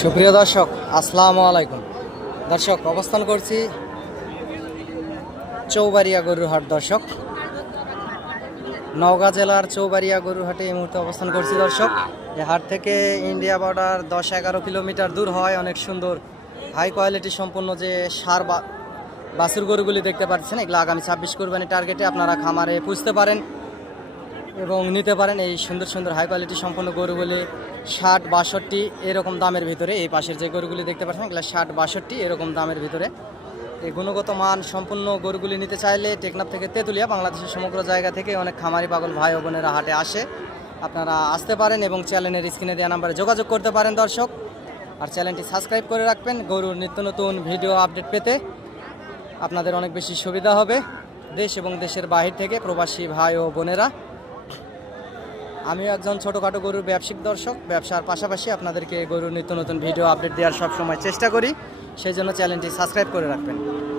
সুপ্রিয় দর্শক, আসসালামু আলাইকুম। দর্শক, অবস্থান করছি চৌবাড়িয়া গরুর হাট। দর্শক, নওগাঁ জেলার চৌবাড়িয়া গরুর হাটে এই মুহূর্তে অবস্থান করছি। দর্শক, এই হাট থেকে ইন্ডিয়া বর্ডার 10-11 কিলোমিটার দূর হয়। অনেক সুন্দর হাই কোয়ালিটি সম্পন্ন যে সার বাছুর গরুগুলি দেখতে পাচ্ছেন, এগুলো আগামী 26 কোরবানি টার্গেটে আপনারা খামারে পুষতে পারেন এবং নিতে পারেন। এই সুন্দর সুন্দর হাই কোয়ালিটি সম্পন্ন গরুগুলি 60-62 এরকম দামের ভিতরে। এই পাশের যে গরুগুলি দেখতে পাচ্ছেন, এগুলো 60-62 এরকম দামের ভিতরে। এই গুণগত মান সম্পূর্ণ গরুগুলি নিতে চাইলে টেকনাফ থেকে তেঁতুলিয়া, বাংলাদেশের সমগ্র জায়গা থেকে অনেক খামারি পাগল ভাই ও বোনেরা হাটে আসে। আপনারা আসতে পারেন এবং চ্যানেলের স্ক্রিনে দেওয়া নাম্বারে যোগাযোগ করতে পারেন। দর্শক, আর চ্যানেলটি সাবস্ক্রাইব করে রাখবেন গরুর নিত্য নতুন ভিডিও আপডেট পেতে। আপনাদের অনেক বেশি সুবিধা হবে। দেশ এবং দেশের বাহির থেকে প্রবাসী ভাই ও বোনেরা, আমিও একজন ছোটোখাটো গরুর ব্যবসায়িক দর্শক। ব্যবসার পাশাপাশি আপনাদেরকে গরুর নিত্য নতুন ভিডিও আপডেট দেওয়ার সবসময় চেষ্টা করি। সেই জন্য চ্যানেলটি সাবস্ক্রাইব করে রাখবেন।